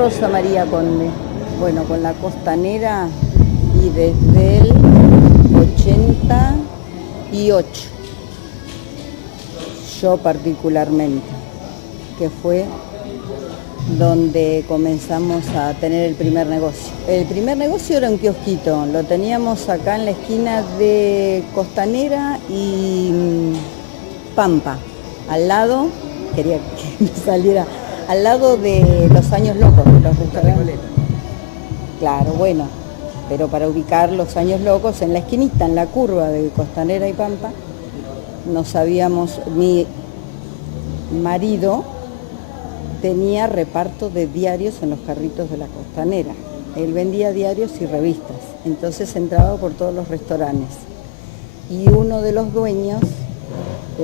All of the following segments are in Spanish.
Rosa María Conde. Bueno, con la Costanera y desde el 88, yo particularmente, que fue donde comenzamos a tener el primer negocio. El primer negocio era un kiosquito, lo teníamos acá en la esquina de Costanera y Pampa, al lado, quería que me saliera, al lado de Los Años Locos, los restaurantes. Claro, bueno, pero para ubicar Los Años Locos en la esquinita, en la curva de Costanera y Pampa, no sabíamos, mi marido tenía reparto de diarios en los carritos de la Costanera. Él vendía diarios y revistas, entonces entraba por todos los restaurantes. Y uno de los dueños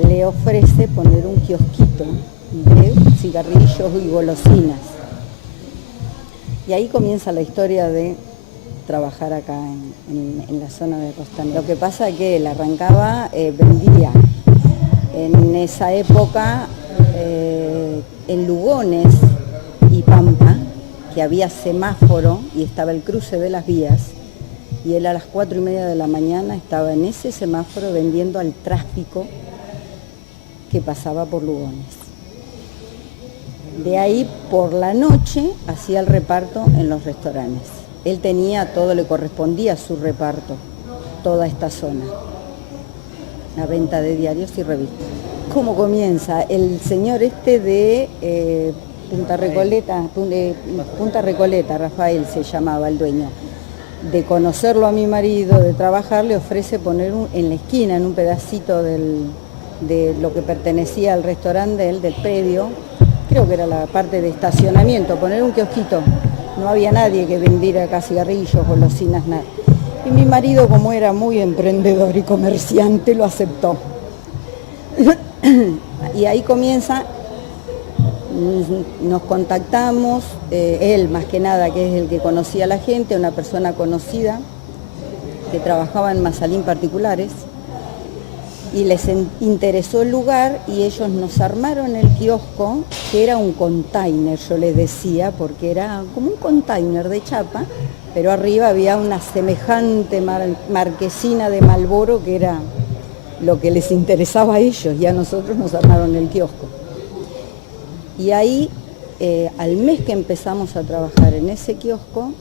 le ofrece poner un kiosquito de cigarrillos y golosinas. Y ahí comienza la historia de trabajar acá en la zona de Costanera. Lo que pasa es que él arrancaba, vendía en esa época en Lugones y Pampa, que había semáforo y estaba el cruce de las vías, y él a las 4:30 de la mañana estaba en ese semáforo vendiendo al tráfico que pasaba por Lugones. De ahí por la noche hacía el reparto en los restaurantes. Él tenía todo, le correspondía a su reparto, toda esta zona, la venta de diarios y revistas. ¿Cómo comienza? El señor este de Punta Recoleta, Rafael se llamaba el dueño, de conocerlo a mi marido, de trabajar, le ofrece poner en la esquina, en un pedacito de lo que pertenecía al restaurante del predio, creo que era la parte de estacionamiento, poner un kiosquito. No había nadie que vendiera acá cigarrillos, golosinas, nada. Y mi marido, como era muy emprendedor y comerciante, lo aceptó. Y ahí comienza, nos contactamos, él más que nada, que es el que conocía a la gente, una persona conocida que trabajaba en Mazalín Particulares, y les interesó el lugar y ellos nos armaron el kiosco, que era un container, yo les decía, porque era como un container de chapa, pero arriba había una semejante marquesina de Marlboro, que era lo que les interesaba a ellos, y a nosotros nos armaron el kiosco. Y ahí, al mes que empezamos a trabajar en ese kiosco,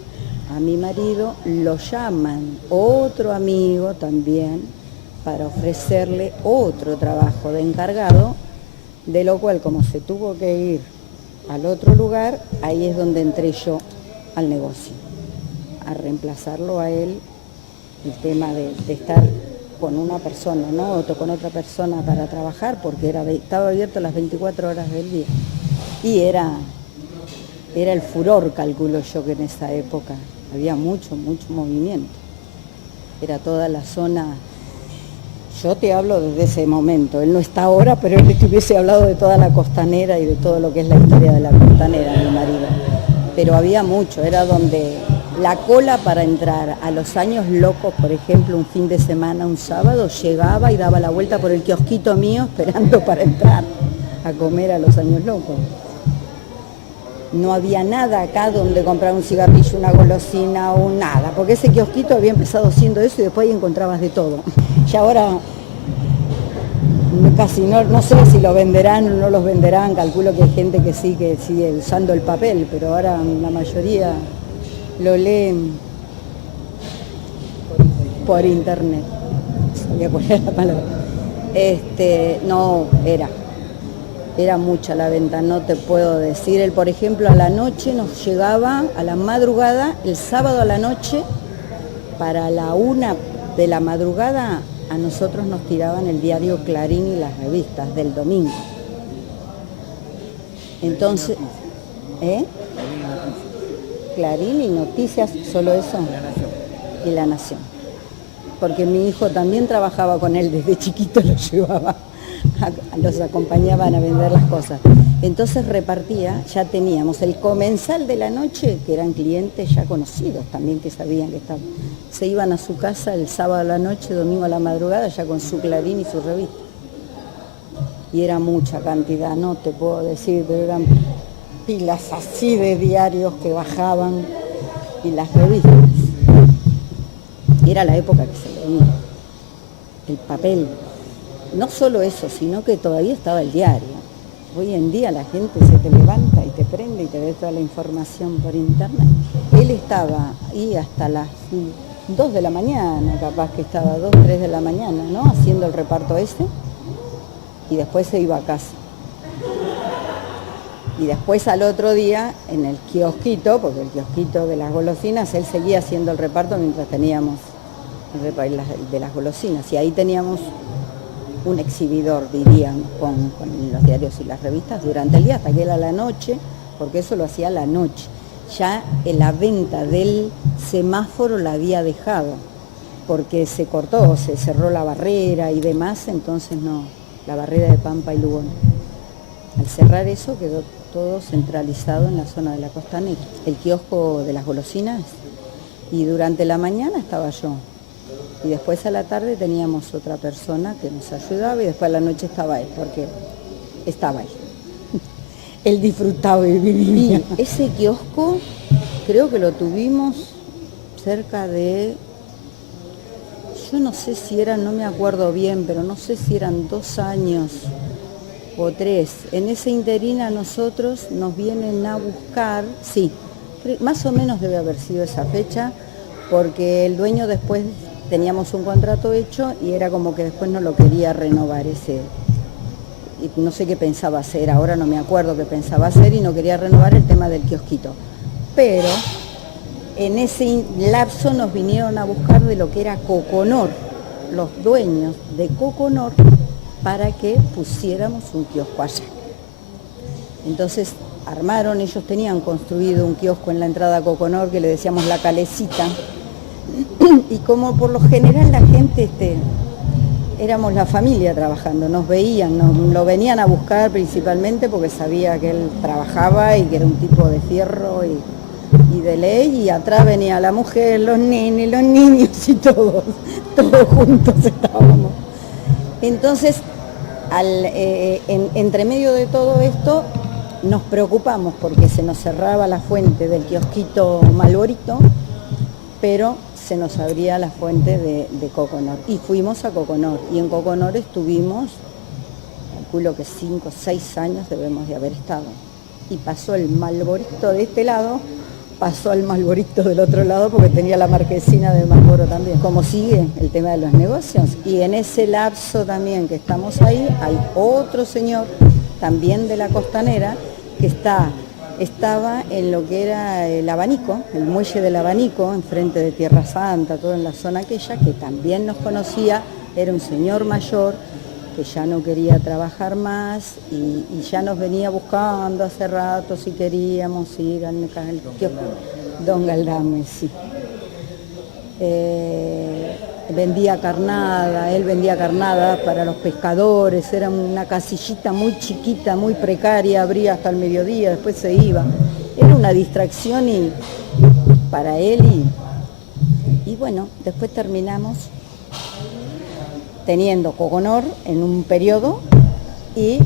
a mi marido lo llaman otro amigo también para ofrecerle otro trabajo de encargado, de lo cual, como se tuvo que ir al otro lugar, ahí es donde entré yo al negocio, a reemplazarlo a él, el tema de estar con una persona, ¿no? Con otra persona para trabajar, porque estaba abierto las 24 horas del día. Y era el furor, calculo yo, que en esa época había mucho movimiento. Era toda la zona, yo te hablo desde ese momento, él no está ahora, pero él te hubiese hablado de toda la Costanera y de todo lo que es la historia de la Costanera, mi marido. Pero había mucho, era donde la cola para entrar a Los Años Locos, por ejemplo, un fin de semana, un sábado, llegaba y daba la vuelta por el kiosquito mío esperando para entrar a comer a Los Años Locos. No había nada acá donde comprar un cigarrillo, una golosina o nada, porque ese kiosquito había empezado siendo eso y después ahí encontrabas de todo. Y ahora casi no sé si lo venderán o no los venderán, calculo que hay gente que sí, que sigue usando el papel, pero ahora la mayoría lo leen por internet. Voy a poner la palabra. No, era mucha la venta, no te puedo decir. Él, por ejemplo, a la noche nos llegaba, a la madrugada, el sábado a la noche, para la 1 de la madrugada, a nosotros nos tiraban el diario Clarín y las revistas del domingo. Entonces, Clarín y Noticias, solo eso, y La Nación. Porque mi hijo también trabajaba con él, desde chiquito lo llevaba, los acompañaban a vender las cosas. Entonces repartía, ya teníamos el comensal de la noche, que eran clientes ya conocidos también, que sabían que estaban. Se iban a su casa el sábado a la noche, domingo a la madrugada, ya con su Clarín y su revista. Y era mucha cantidad, no te puedo decir, pero eran pilas así de diarios que bajaban y las revistas. Era la época que se leía, el papel. No solo eso, sino que todavía estaba el diario. Hoy en día la gente se te levanta y te prende y te ve toda la información por internet. Él estaba ahí hasta las 2 de la mañana, capaz que estaba 2, 3 de la mañana, ¿no? Haciendo el reparto ese, y después se iba a casa. Y después al otro día, en el kiosquito, porque el kiosquito de las golosinas, él seguía haciendo el reparto mientras teníamos el reparto de las golosinas. Y ahí teníamos un exhibidor, dirían, con los diarios y las revistas durante el día, hasta que era la noche, porque eso lo hacía la noche. Ya en la venta del semáforo la había dejado, porque se cortó, se cerró la barrera y demás, entonces no, la barrera de Pampa y Lugones. Al cerrar eso quedó todo centralizado en la zona de la Costanera, el kiosco de las golosinas, y durante la mañana estaba yo. Y después a la tarde teníamos otra persona que nos ayudaba y después a la noche estaba él, porque estaba él. Él disfrutaba y vivía. Y ese kiosco creo que lo tuvimos cerca de, yo no sé si eran, no me acuerdo bien, pero no sé si eran 2 años o 3. En ese interín a nosotros nos vienen a buscar, sí, más o menos debe haber sido esa fecha, porque el dueño después teníamos un contrato hecho y era como que después no lo quería renovar ese, y no sé qué pensaba hacer, ahora no me acuerdo qué pensaba hacer y no quería renovar el tema del kiosquito. Pero en ese lapso nos vinieron a buscar de lo que era Coconor, los dueños de Coconor, para que pusiéramos un kiosco allá. Entonces armaron, ellos tenían construido un kiosco en la entrada a Coconor que le decíamos la Calecita, y como por lo general la gente, éramos la familia trabajando, nos veían, lo venían a buscar principalmente porque sabía que él trabajaba y que era un tipo de fierro y de ley, y atrás venía la mujer, los nenes, los niños y todos juntos estábamos. Entonces, entre medio de todo esto, nos preocupamos porque se nos cerraba la fuente del kiosquito Malborito, pero se nos abría la fuente de Coconor. Y fuimos a Coconor, y en Coconor estuvimos, calculo que 5 o 6 años debemos de haber estado. Y pasó el Malborito de este lado, pasó al Malborito del otro lado, porque tenía la marquesina de Marlboro también. Como sigue el tema de los negocios. Y en ese lapso también que estamos ahí, hay otro señor, también de la Costanera, que estaba en lo que era el Abanico, el muelle del Abanico, enfrente de Tierra Santa, todo en la zona aquella, que también nos conocía, era un señor mayor que ya no quería trabajar más y ya nos venía buscando hace rato si queríamos ir al kiosco. Don Galdame, sí. Vendía carnada, él vendía carnada para los pescadores, era una casillita muy chiquita, muy precaria, abría hasta el mediodía, después se iba. Era una distracción para él y bueno, después terminamos teniendo Coconor en un periodo y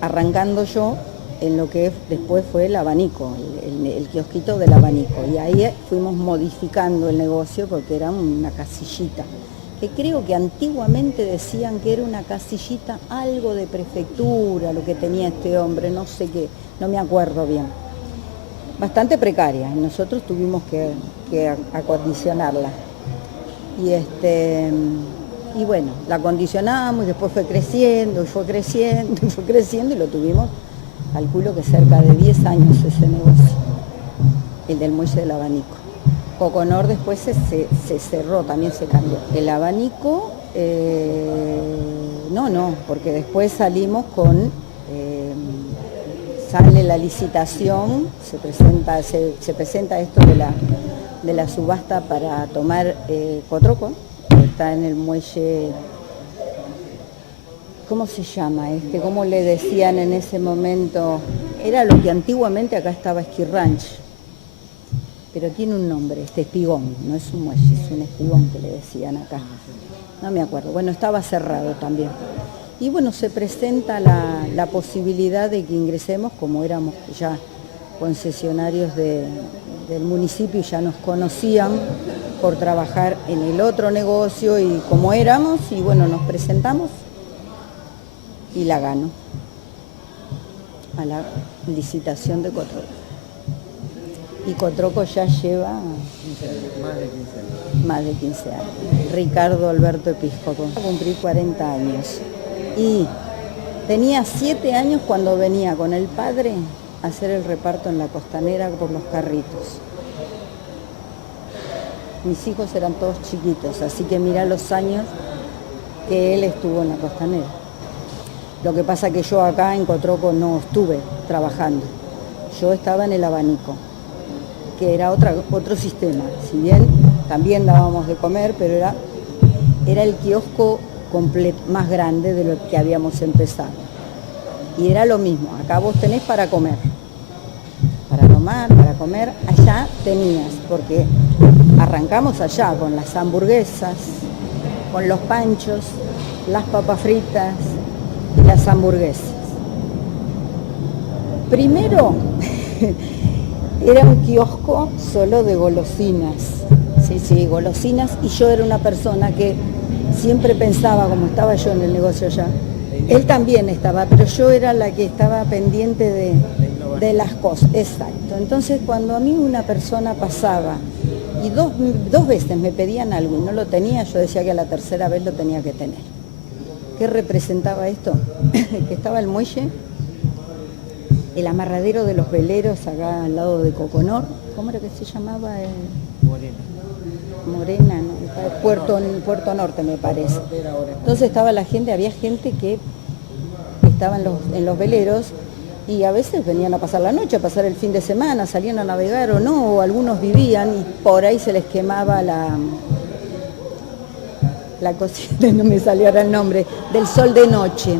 arrancando yo en lo que después fue el Abanico, el kiosquito del Abanico. Y ahí fuimos modificando el negocio porque era una casillita, que creo que antiguamente decían que era una casillita algo de prefectura, lo que tenía este hombre, no sé qué, no me acuerdo bien. Bastante precaria, y nosotros tuvimos que acondicionarla. Y bueno, la acondicionamos y después fue creciendo, y fue creciendo, y fue creciendo, y lo tuvimos, calculo que cerca de 10 años ese negocio, el del muelle del Abanico. Coconor después se cerró, también se cambió. El Abanico, no, porque después salimos sale la licitación, se presenta esto de la subasta para tomar Cotroco, que está en el muelle. ¿Cómo se llama? ¿Cómo le decían en ese momento? Era lo que antiguamente acá estaba Ski Ranch, pero tiene un nombre, espigón, no es un muelle, es un espigón que le decían acá. No me acuerdo. Bueno, estaba cerrado también. Y bueno, se presenta la posibilidad de que ingresemos, como éramos ya concesionarios del municipio y ya nos conocían por trabajar en el otro negocio y como éramos, y bueno, nos presentamos y la gano a la licitación de Cotroco. Y Cotroco ya lleva más de 15 años. Ricardo Alberto Episcopo. Cumplí 40 años. Y tenía 7 años cuando venía con el padre a hacer el reparto en la Costanera por los carritos. Mis hijos eran todos chiquitos, así que mirá los años que él estuvo en la Costanera. Lo que pasa que yo acá en Cotroco no estuve trabajando. Yo estaba en el Abanico, que era otro sistema. Si bien también dábamos de comer, pero era el kiosco más grande de lo que habíamos empezado. Y era lo mismo, acá vos tenés para comer. Para tomar, para comer, allá tenías, porque arrancamos allá con las hamburguesas, con los panchos, las papas fritas y las hamburguesas. Primero era un kiosco solo de golosinas, sí, golosinas, y yo era una persona que siempre pensaba, como estaba yo en el negocio allá, él también estaba, pero yo era la que estaba pendiente de las cosas, exacto. Entonces cuando a mí una persona pasaba y dos veces me pedían algo y no lo tenía, yo decía que a la tercera vez lo tenía que tener. ¿Qué representaba esto? Que estaba el muelle, el amarradero de los veleros acá al lado de Coconor, ¿cómo era que se llamaba? Morena, ¿no? Puerto Norte me parece. Entonces estaba la gente, había gente que estaba en los veleros y a veces venían a pasar la noche, a pasar el fin de semana, salían a navegar o no, o algunos vivían y por ahí se les quemaba la cosita, no me salió ahora el nombre, del sol de noche.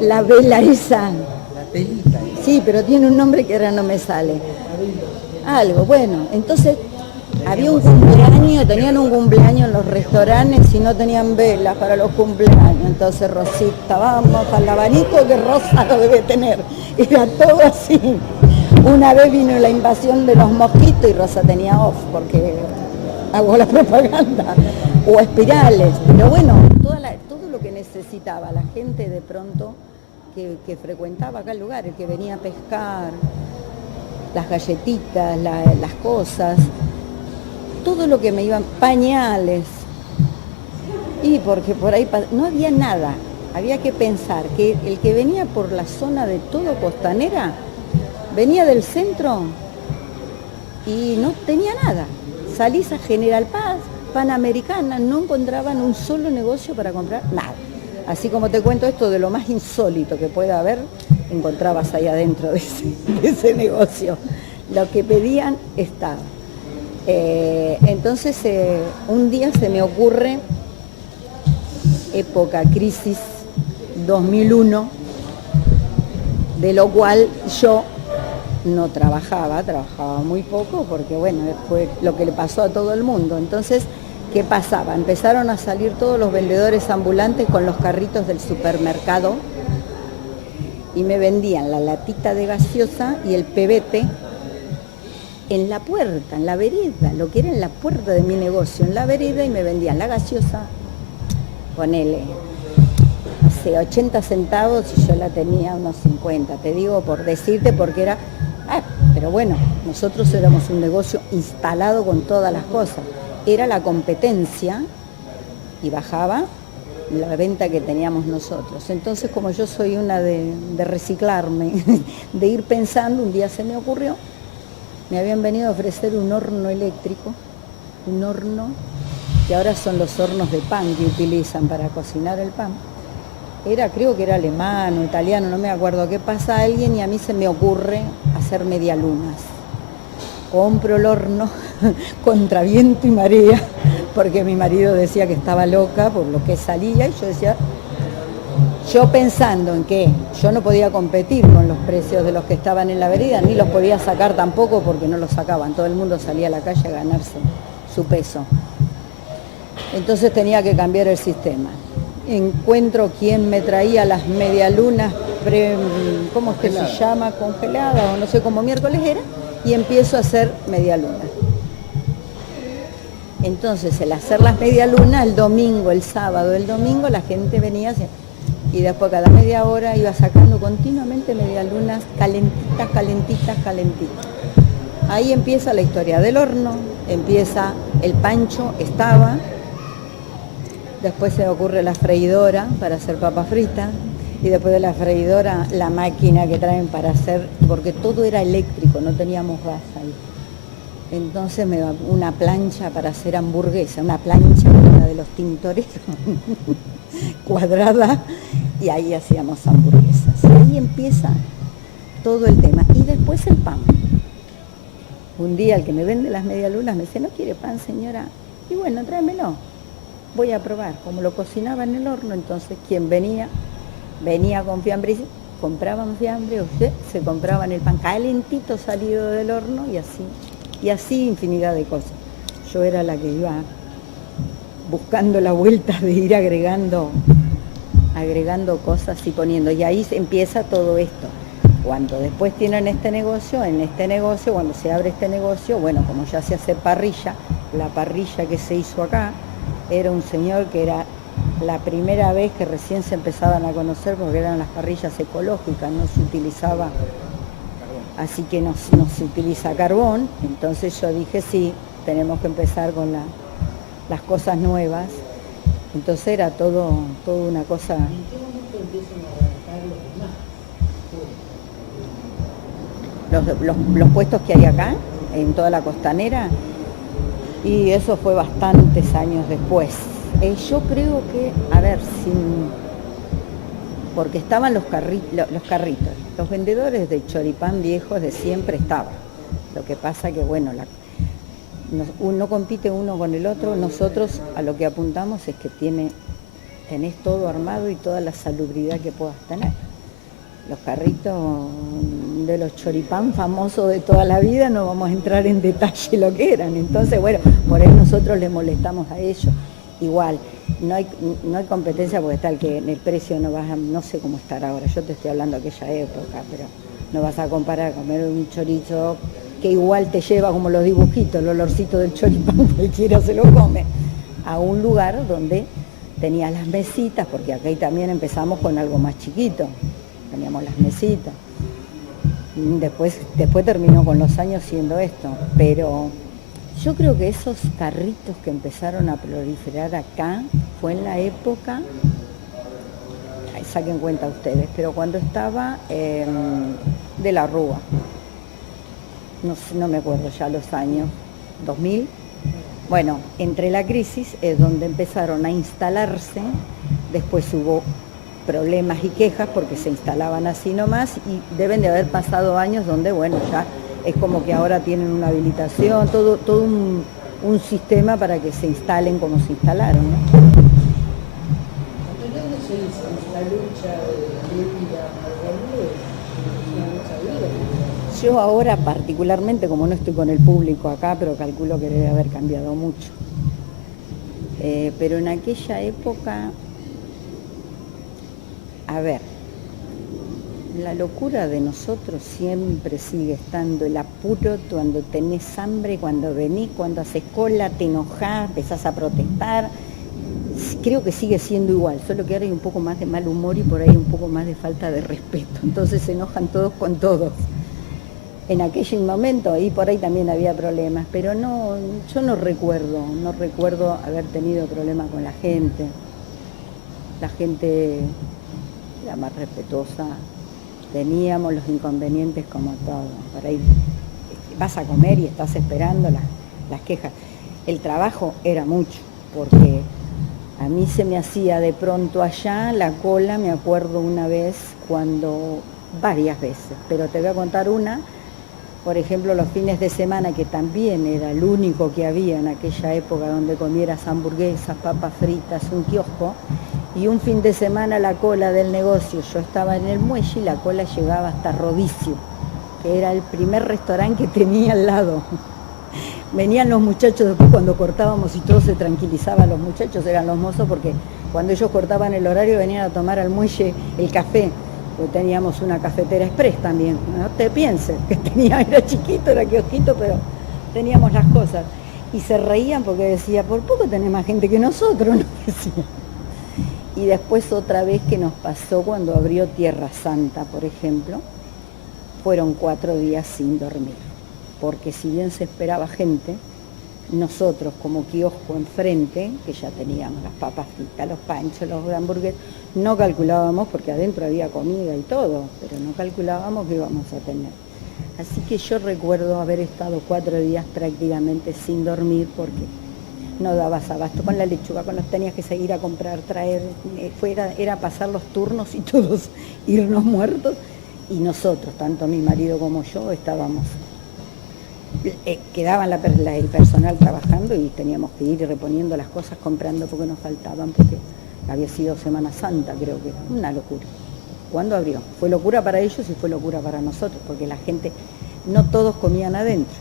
La vela esa. La telita. Sí, pero tiene un nombre que ahora no me sale. Algo, bueno, entonces había un cumpleaños, tenían un cumpleaños en los restaurantes y no tenían velas para los cumpleaños. Entonces Rosita, vamos al abanico que Rosa lo debe tener. Era todo así. Una vez vino la invasión de los mosquitos y Rosa tenía off porque hago la propaganda. O espirales, pero bueno, todo lo que necesitaba la gente de pronto que frecuentaba acá el lugar, el que venía a pescar, las galletitas, las cosas, todo lo que me iban, pañales, y porque por ahí no había nada, había que pensar que el que venía por la zona de todo Costanera, venía del centro y no tenía nada, salís a General Paz, Panamericana, no encontraban un solo negocio para comprar nada. Así como te cuento esto de lo más insólito que pueda haber, encontrabas ahí adentro de ese negocio. Lo que pedían estaba. Entonces un día se me ocurre, época crisis 2001, de lo cual yo no trabajaba muy poco porque bueno, fue lo que le pasó a todo el mundo. Entonces, ¿qué pasaba? Empezaron a salir todos los vendedores ambulantes con los carritos del supermercado y me vendían la latita de gaseosa y el pebete en la puerta, en la vereda, lo que era en la puerta de mi negocio, en la vereda, y me vendían la gaseosa, ponele, no sé, 80 centavos y yo la tenía unos 50, te digo por decirte porque era, pero bueno, nosotros éramos un negocio instalado con todas las cosas, era la competencia y bajaba la venta que teníamos nosotros. Entonces, como yo soy una de reciclarme, de ir pensando, un día se me ocurrió, me habían venido a ofrecer un horno eléctrico, un horno que ahora son los hornos de pan que utilizan para cocinar el pan. Creo que era alemán o italiano, no me acuerdo qué pasa a alguien y a mí se me ocurre hacer medialunas. Compro el horno contra viento y marea, porque mi marido decía que estaba loca por lo que salía y yo decía, yo pensando en que yo no podía competir con los precios de los que estaban en la vereda, ni los podía sacar tampoco porque no los sacaban, todo el mundo salía a la calle a ganarse su peso. Entonces tenía que cambiar el sistema. encuentro quien me traía las medialunas, ¿cómo es que se llama? Congeladas, o no sé cómo miércoles era, y empiezo a hacer medialunas. Entonces, el hacer las medialunas, el domingo, el sábado, el domingo, la gente venía y después cada media hora iba sacando continuamente medialunas calentitas, calentitas, calentitas. Ahí empieza la historia del horno, empieza el pancho, estaba, después se me ocurre la freidora para hacer papas fritas, y después de la freidora la máquina que traen para hacer, porque todo era eléctrico, no teníamos gas ahí. Entonces me da una plancha para hacer hamburguesa, una plancha una de los tintores cuadrada, y ahí hacíamos hamburguesas. Y ahí empieza todo el tema. Y después el pan. Un día el que me vende las medialunas me dice, ¿no quiere pan, señora? Y bueno, tráemelo. Voy a probar. Como lo cocinaba en el horno, entonces quien venía con fiambre, compraban fiambre, usted se compraban el pan calentito salido del horno y así infinidad de cosas. Yo era la que iba buscando la vuelta de ir agregando cosas y poniendo. Y ahí empieza todo esto. Cuando después tienen este negocio, cuando se abre este negocio, bueno, como ya se hace parrilla, la parrilla que se hizo acá, era un señor que era la primera vez que recién se empezaban a conocer, porque eran las parrillas ecológicas, no se utilizaba, así que no se utiliza carbón. Entonces yo dije, sí, tenemos que empezar con las cosas nuevas. Entonces era todo una cosa. Los puestos que hay acá, en toda la costanera, y eso fue bastantes años después. Yo creo que, porque estaban los carritos, los vendedores de choripán viejos de siempre estaban. Lo que pasa que, bueno, no compite uno con el otro. Nosotros a lo que apuntamos es que tenés todo armado y toda la salubridad que puedas tener. Los carritos de los choripán famosos de toda la vida, no vamos a entrar en detalle lo que eran. Entonces, bueno, por ahí nosotros les molestamos a ellos. Igual, no hay competencia porque tal que en el precio no sé cómo estar ahora. Yo te estoy hablando de aquella época, pero no vas a comparar comer un chorizo que igual te lleva como los dibujitos, el olorcito del choripán, cualquiera se lo come, a un lugar donde tenías las mesitas, porque acá también empezamos con algo más chiquito. Teníamos las mesitas. Después terminó con los años siendo esto. Pero yo creo que esos carritos que empezaron a proliferar acá fue en la época, saquen cuenta ustedes, pero cuando estaba de la Rúa. No me acuerdo ya los años, 2000. Bueno, entre la crisis es donde empezaron a instalarse, después hubo problemas y quejas porque se instalaban así nomás, y deben de haber pasado años donde, bueno, ya es como que ahora tienen una habilitación, todo un sistema para que se instalen como se instalaron, ¿no? Yo ahora particularmente, como no estoy con el público acá, pero calculo que debe haber cambiado mucho. Pero en aquella época, la locura de nosotros siempre sigue estando, el apuro cuando tenés hambre, cuando venís, cuando haces cola, te enojás, empezás a protestar. Creo que sigue siendo igual, solo que ahora hay un poco más de mal humor y por ahí un poco más de falta de respeto. Entonces se enojan todos con todos. En aquel momento, ahí por ahí también había problemas, pero yo no recuerdo haber tenido problemas con la gente. La gente era más respetuosa, teníamos los inconvenientes como todo. Por ahí vas a comer y estás esperando las quejas. El trabajo era mucho, porque a mí se me hacía de pronto allá la cola, me acuerdo una vez, varias veces, pero te voy a contar una. Por ejemplo, los fines de semana, que también era el único que había en aquella época donde comieras hamburguesas, papas fritas, un kiosco, y un fin de semana la cola del negocio, yo estaba en el muelle y la cola llegaba hasta Rodicio, que era el primer restaurante que tenía al lado. Venían los muchachos después cuando cortábamos y todo se tranquilizaba, los muchachos eran los mozos porque cuando ellos cortaban el horario venían a tomar al muelle el café, porque teníamos una cafetera express también, no te pienses, que era chiquito, era kiosquito, pero teníamos las cosas. Y se reían porque decía, por poco tenés más gente que nosotros, nos decía. Y después otra vez que nos pasó cuando abrió Tierra Santa, por ejemplo, fueron 4 días sin dormir. Porque si bien se esperaba gente, nosotros como kiosco enfrente, que ya teníamos las papas fritas, los panchos, los hamburgueses, no calculábamos, porque adentro había comida y todo, pero no calculábamos que íbamos a tener. Así que yo recuerdo haber estado 4 días prácticamente sin dormir porque no dabas abasto con la lechuga, con los tenías que seguir a comprar, traer, era pasar los turnos y todos irnos muertos, y nosotros, tanto mi marido como yo, estábamos... quedaba el personal trabajando y teníamos que ir reponiendo las cosas, comprando porque nos faltaban, porque había sido Semana Santa, creo que una locura. ¿Cuándo abrió? Fue locura para ellos y fue locura para nosotros, porque la gente, no todos comían adentro,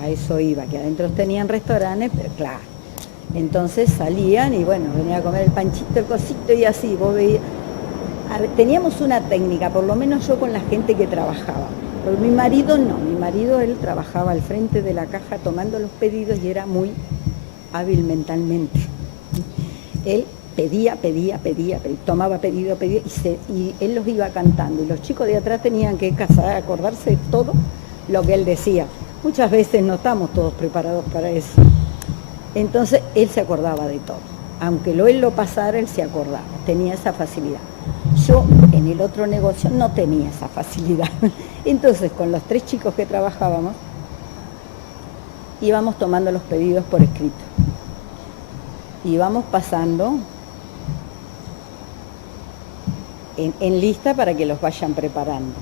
a eso iba, que adentro tenían restaurantes, pero claro, entonces salían y bueno, venían a comer el panchito, el cosito y así, vos veías. Teníamos una técnica, por lo menos yo con la gente que trabajaba. Pero mi marido no, mi marido él trabajaba al frente de la caja tomando los pedidos y era muy hábil mentalmente. Él pedía, tomaba pedido y él los iba cantando. Y los chicos de atrás tenían que acordarse de todo lo que él decía. Muchas veces no estamos todos preparados para eso. Entonces él se acordaba de todo. Aunque él lo pasara, él se acordaba, tenía esa facilidad. Yo en el otro negocio no tenía esa facilidad. Entonces con los 3 chicos que trabajábamos, íbamos tomando los pedidos por escrito. Íbamos pasando en lista para que los vayan preparando.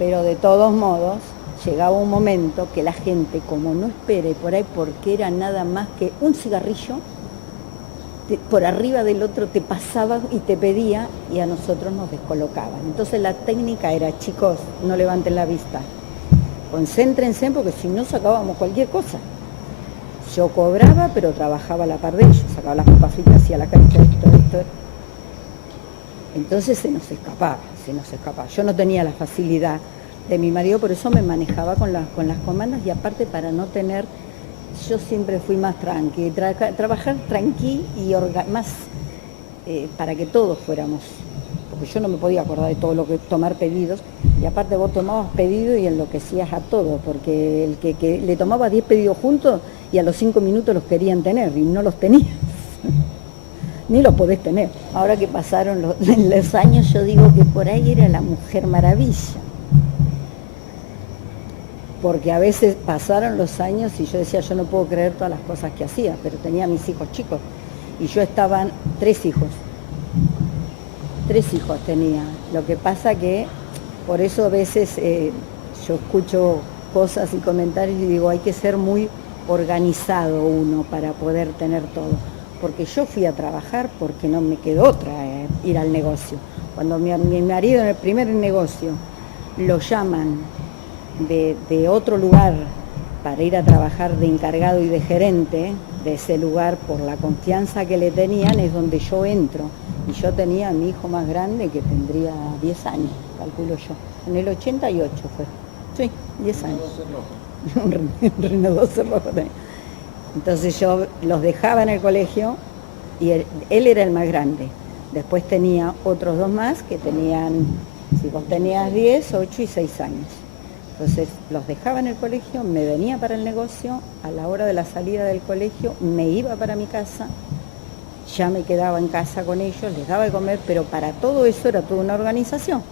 Pero de todos modos, llegaba un momento que la gente, como no espere por ahí, porque era nada más que un cigarrillo, por arriba del otro te pasaba y te pedía y a nosotros nos descolocaban. Entonces la técnica era, chicos, no levanten la vista, concéntrense porque si no sacábamos cualquier cosa. Yo cobraba, pero trabajaba a la par de ellos, sacaba las papas fritas, hacía la cancha, esto. Entonces se nos escapaba. Yo no tenía la facilidad de mi marido, por eso me manejaba con las comandas y aparte para no tener... Yo siempre fui más tranqui, trabajar tranqui y más para que todos fuéramos, porque yo no me podía acordar de todo lo que tomar pedidos, y aparte vos tomabas pedidos y enloquecías a todos, porque el que le tomaba 10 pedidos juntos y a los 5 minutos los querían tener y no los tenías, ni los podés tener. Ahora que pasaron los años, yo digo que por ahí era la Mujer Maravilla. Porque a veces pasaron los años y yo decía, yo no puedo creer todas las cosas que hacía, pero tenía mis hijos chicos. Y yo estaban 3 hijos. 3 hijos tenía. Lo que pasa que, por eso a veces yo escucho cosas y comentarios y digo, hay que ser muy organizado uno para poder tener todo. Porque yo fui a trabajar porque no me quedó otra, ir al negocio. Cuando mi marido en el primer negocio lo llaman de otro lugar para ir a trabajar de encargado y de gerente de ese lugar por la confianza que le tenían, es donde yo entro. Y yo tenía a mi hijo más grande que tendría 10 años, calculo yo. En el 88 fue. Sí, 10 años. Un Renault 12 rojo también. Entonces yo los dejaba en el colegio y él era el más grande. Después tenía otros 2 más que tenían, si vos tenías 10, 8 y 6 años. Entonces los dejaba en el colegio, me venía para el negocio, a la hora de la salida del colegio me iba para mi casa, ya me quedaba en casa con ellos, les daba de comer, pero para todo eso era toda una organización,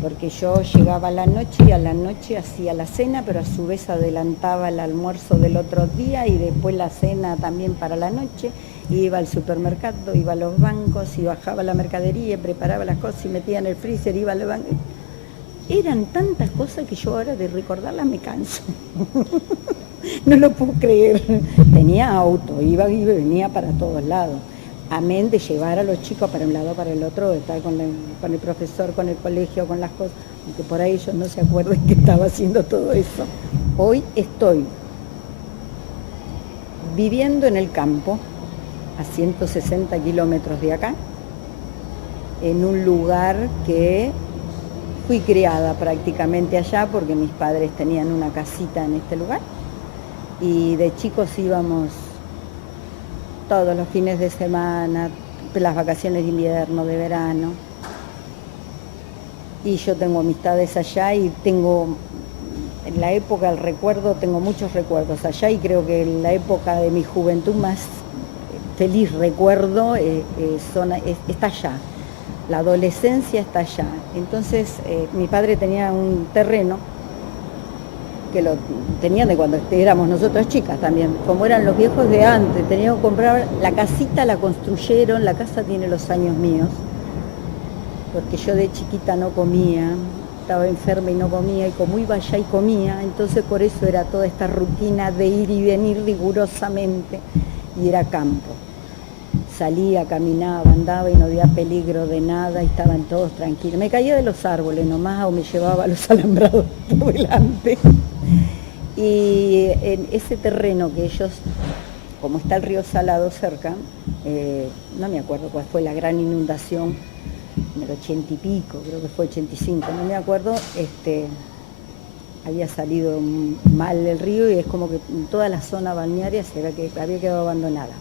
porque yo llegaba a la noche y a la noche hacía la cena, pero a su vez adelantaba el almuerzo del otro día y después la cena también para la noche, iba al supermercado, iba a los bancos y bajaba la mercadería, preparaba las cosas y metía en el freezer, iba al banco. Eran tantas cosas que yo ahora de recordarlas me canso. No lo puedo creer. Tenía auto, iba y venía para todos lados. Amén de llevar a los chicos para un lado, para el otro, de estar con el profesor, con el colegio, con las cosas, aunque por ahí ellos no se acuerden que estaba haciendo todo eso. Hoy estoy viviendo en el campo, a 160 kilómetros de acá, en un lugar que fui criada prácticamente allá porque mis padres tenían una casita en este lugar y de chicos íbamos todos los fines de semana, las vacaciones de invierno, de verano. Y yo tengo amistades allá y tengo, en la época del recuerdo, tengo muchos recuerdos allá y creo que en la época de mi juventud más feliz recuerdo está allá. La adolescencia está allá. Entonces, mi padre tenía un terreno que lo tenían de cuando éramos nosotros chicas también, como eran los viejos de antes, tenían que comprar, la casita la construyeron, la casa tiene los años míos, porque yo de chiquita no comía, estaba enferma y no comía, y como iba allá y comía, entonces por eso era toda esta rutina de ir y venir rigurosamente, y era campo. Salía, caminaba, andaba y no había peligro de nada y estaban todos tranquilos. Me caía de los árboles nomás o me llevaba a los alambrados por delante. Y en ese terreno que ellos, como está el río Salado cerca, no me acuerdo cuál fue la gran inundación, en el 80 y pico, creo que fue 85, no me acuerdo, había salido mal el río y es como que toda la zona balnearia había quedado abandonada.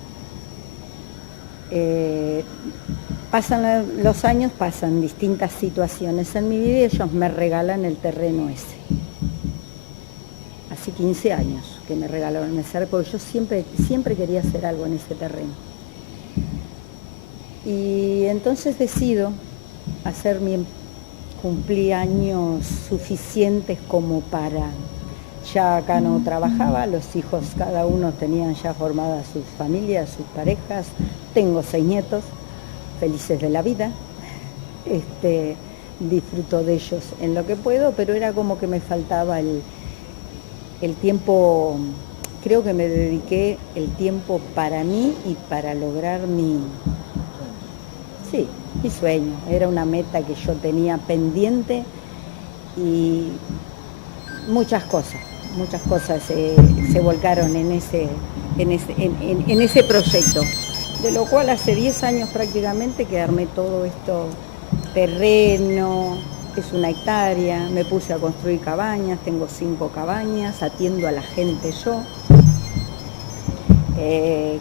Pasan los años, pasan distintas situaciones en mi vida y ellos me regalan el terreno ese. Hace 15 años que me regalaron ese, porque yo siempre quería hacer algo en ese terreno. Y entonces decido hacer cumplí años suficientes como para, ya acá no trabajaba, los hijos cada uno tenían ya formadas sus familias, sus parejas, tengo 6 nietos, felices de la vida, disfruto de ellos en lo que puedo, pero era como que me faltaba el tiempo, creo que me dediqué el tiempo para mí y para lograr mi sueño. Era una meta que yo tenía pendiente y muchas cosas se volcaron en ese proyecto, de lo cual hace 10 años prácticamente que armé todo esto, terreno, es 1 hectárea, me puse a construir cabañas, tengo 5 cabañas, atiendo a la gente yo.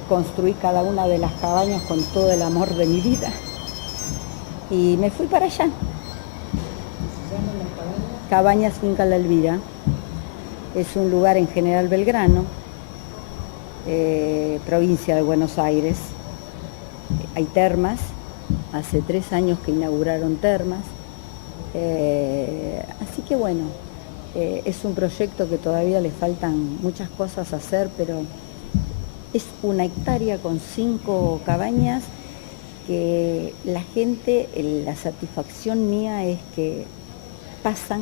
Construí cada una de las cabañas con todo el amor de mi vida y me fui para allá. Cabañas Finca La Elvira, es un lugar en General Belgrano, provincia de Buenos Aires. Hay termas, hace 3 años que inauguraron termas, así que bueno, es un proyecto que todavía le faltan muchas cosas a hacer, pero es 1 hectárea con 5 cabañas que la gente, la satisfacción mía es que pasan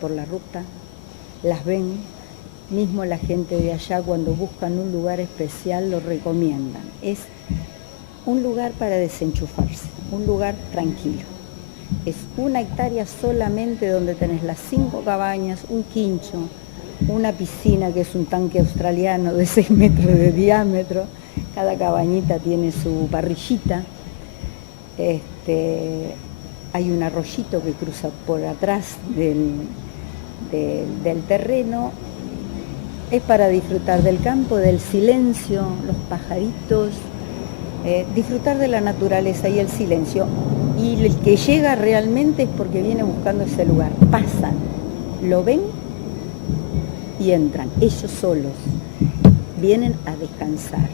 por la ruta, las ven, mismo la gente de allá cuando buscan un lugar especial lo recomiendan. Es un lugar para desenchufarse, un lugar tranquilo. Es 1 hectárea solamente donde tenés las 5 cabañas, un quincho, una piscina que es un tanque australiano de 6 metros de diámetro, cada cabañita tiene su parrillita, hay un arroyito que cruza por atrás del terreno, es para disfrutar del campo, del silencio, los pajaritos, disfrutar de la naturaleza y el silencio. Y el que llega realmente es porque viene buscando ese lugar, pasan, lo ven y entran, ellos solos, vienen a descansar.